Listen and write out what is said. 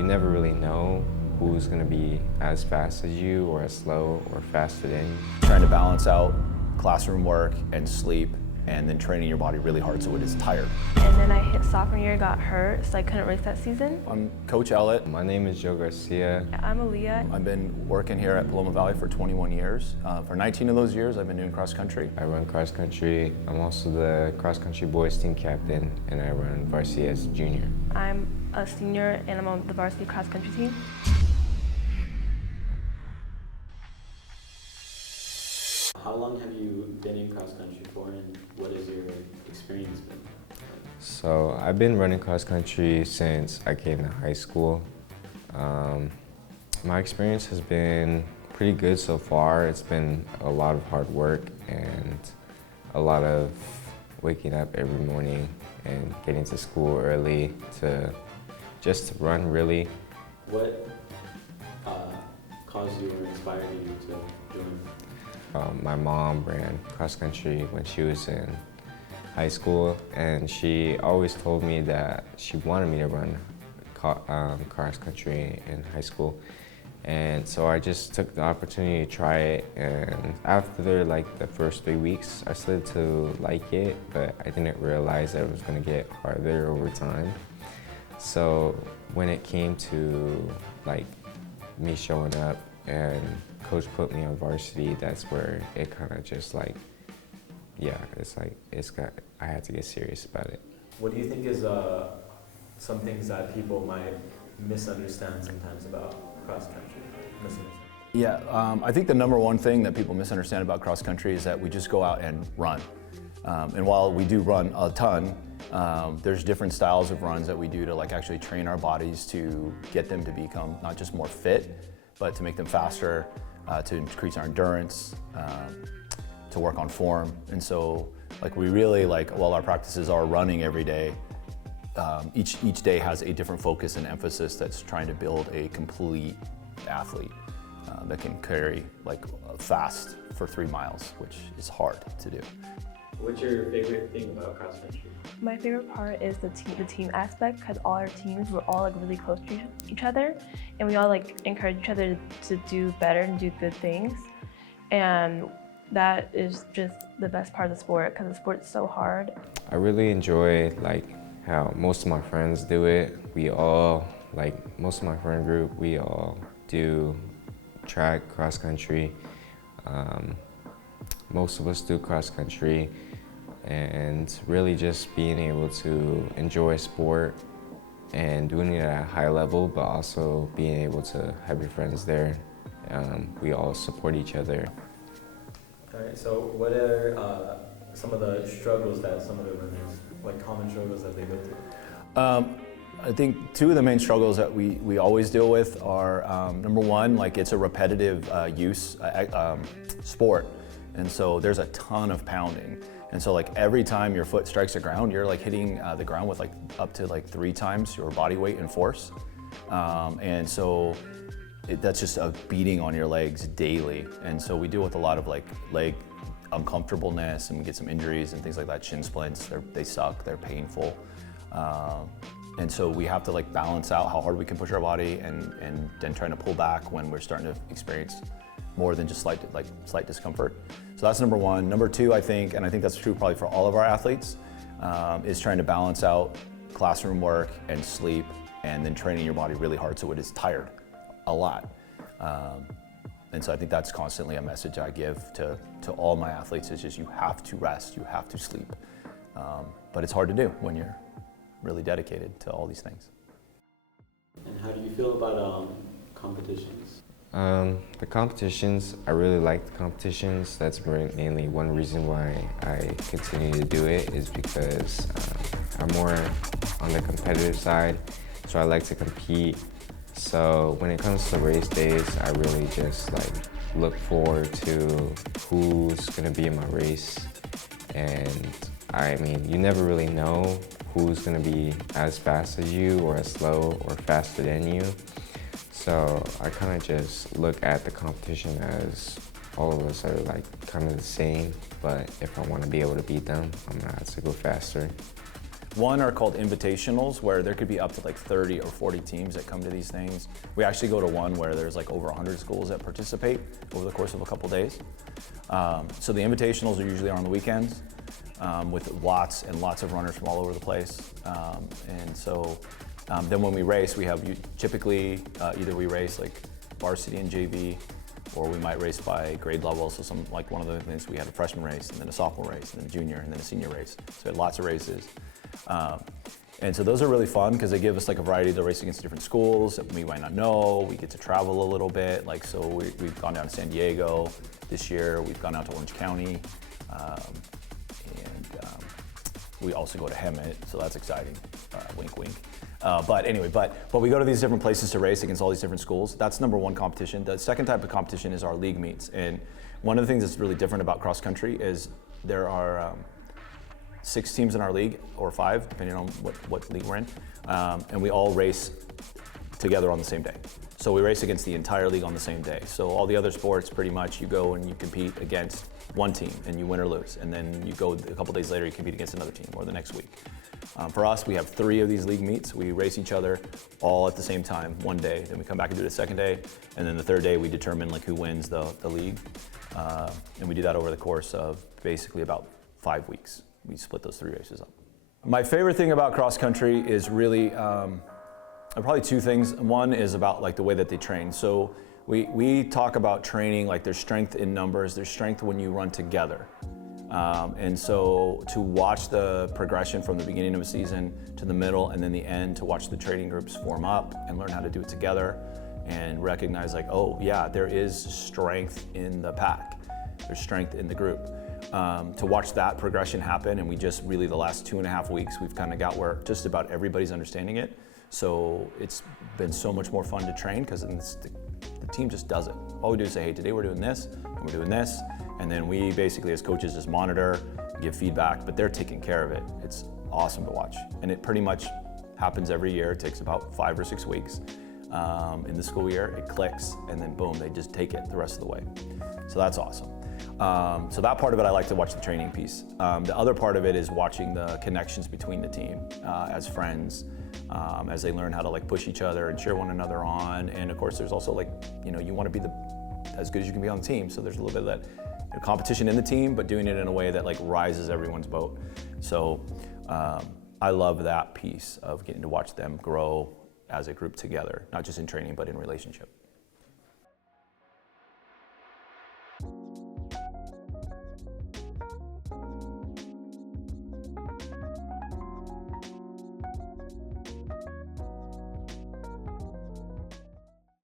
you never really know who's gonna be as fast as you or as slow or faster than you. Trying to balance out classroom work and sleep and then training your body really hard so it is tired. And then I hit sophomore year, got hurt, so I couldn't race that season. I'm Coach Ellett. My name is Joe Garcia. I'm Aaliyah. I've been working here at Paloma Valley for 21 years. For 19 of those years, I've been doing cross country. I run cross country. I'm also the cross country boys team captain, and I run varsity as a junior. I'm a senior and I'm on the varsity cross country team. How long have you been in cross country for, and what has your experience been? So I've been running cross country since I came to high school. My experience has been pretty good so far. It's been a lot of hard work and a lot of waking up every morning and getting to school early to just run really. What caused you or inspired you to join? My mom ran cross country when she was in high school, and she always told me that she wanted me to run cross country in high school. And so I just took the opportunity to try it, and after like the first 3 weeks, I started to like it, but I didn't realize that it was gonna get harder over time. So when it came to like me showing up and coach put me on varsity, that's where it kind of just like, yeah, I had to get serious about it. What do you think is some things that people might misunderstand sometimes about cross country? Yeah, I think the number one thing that people misunderstand about cross country is that we just go out and run. And while we do run a ton, there's different styles of runs that we do to like actually train our bodies to get them to become not just more fit, but to make them faster, to increase our endurance, to work on form. And so like we really like, while our practices are running every day, each day has a different focus and emphasis that's trying to build a complete athlete that can carry like fast for 3 miles, which is hard to do. What's your favorite thing about cross country? My favorite part is the team aspect, because all our teams, we're all like really close to each other, and we all like encourage each other to do better and do good things. And that is just the best part of the sport, because the sport is so hard. I really enjoy like how most of my friends do it. We all, like most of my friend group, we all do track, cross country. Most of us do cross country, and really just being able to enjoy sport and doing it at a high level, but also being able to have your friends there. We all support each other. All right, so what are some of the struggles that some of the runners, like common struggles that they go through? I think two of the main struggles that we always deal with are, number one, like it's a repetitive use sport. And so there's a ton of pounding. And so like every time your foot strikes the ground, you're like hitting the ground with like up to like 3 times your body weight and force. And so that's just a beating on your legs daily. And so we deal with a lot of like leg uncomfortableness, and we get some injuries and things like that. Shin splints, they suck, they're painful. And so we have to like balance out how hard we can push our body and then trying to pull back when we're starting to experience more than just slight discomfort. So that's number one. Number two, I think, and I think that's true probably for all of our athletes, is trying to balance out classroom work and sleep and then training your body really hard so it is tired a lot. And so I think that's constantly a message I give to all my athletes, is just you have to rest, you have to sleep. But it's hard to do when you're really dedicated to all these things. And how do you feel about competitions? The competitions, I really like the competitions. That's mainly one reason why I continue to do it, is because I'm more on the competitive side, so I like to compete. So when it comes to race days, I really just like look forward to who's gonna be in my race. And I mean, you never really know who's gonna be as fast as you or as slow or faster than you. So I kind of just look at the competition as all of us are like kind of the same, but if I want to be able to beat them, I'm gonna have to go faster. One are called invitationals, where there could be up to like 30 or 40 teams that come to these things. We actually go to one where there's like over 100 schools that participate over the course of a couple days. So the invitationals are usually on the weekends with lots and lots of runners from all over the place. And so then when we race, we have typically either we race like varsity and JV, or we might race by grade level. So like one of the things, we had a freshman race, and then a sophomore race, and then a junior, and then a senior race. So we had lots of races. And so those are really fun because they give us like a variety to race against different schools that we might not know. We get to travel a little bit. Like, so we've gone down to San Diego this year. We've gone out to Orange County. We also go to Hemet, so that's exciting. Wink, wink. But anyway, but we go to these different places to race against all these different schools. That's number one competition. The second type of competition is our league meets. And one of the things that's really different about cross country is there are 6 teams in our league, or 5, depending on what league we're in. And we all race together on the same day. So we race against the entire league on the same day. So all the other sports, pretty much, you go and you compete against one team and you win or lose. And then you go a couple days later, you compete against another team, or the next week. For us, we have 3 of these league meets. We race each other all at the same time, one day. Then we come back and do it a second day. And then the third day, we determine like who wins the league. And we do that over the course of basically about 5 weeks. We split those 3 races up. My favorite thing about cross country is really, probably 2 things. One is about like the way that they train. So we talk about training like there's strength in numbers, there's strength when you run together. And so to watch the progression from the beginning of a season to the middle and then the end, to watch the training groups form up and learn how to do it together and recognize like, oh yeah, there is strength in the pack, there's strength in the group. To watch that progression happen, and we just really the last 2.5 weeks, we've kind of got where just about everybody's understanding it. So it's been so much more fun to train because the team just does it. All we do is say, hey, today we're doing this, and we're doing this. And then we basically, as coaches, just monitor, give feedback, but they're taking care of it. It's awesome to watch. And it pretty much happens every year. It takes about 5 or 6 weeks. In the school year, it clicks, and then boom, they just take it the rest of the way. So that's awesome. So that part of it, I like to watch the training piece. The other part of it is watching the connections between the team as friends, as they learn how to like push each other and cheer one another on. And of course, there's also like, you want to be as good as you can be on the team. So there's a little bit of that competition in the team, but doing it in a way that like rises everyone's boat. So I love that piece of getting to watch them grow as a group together, not just in training, but in relationship.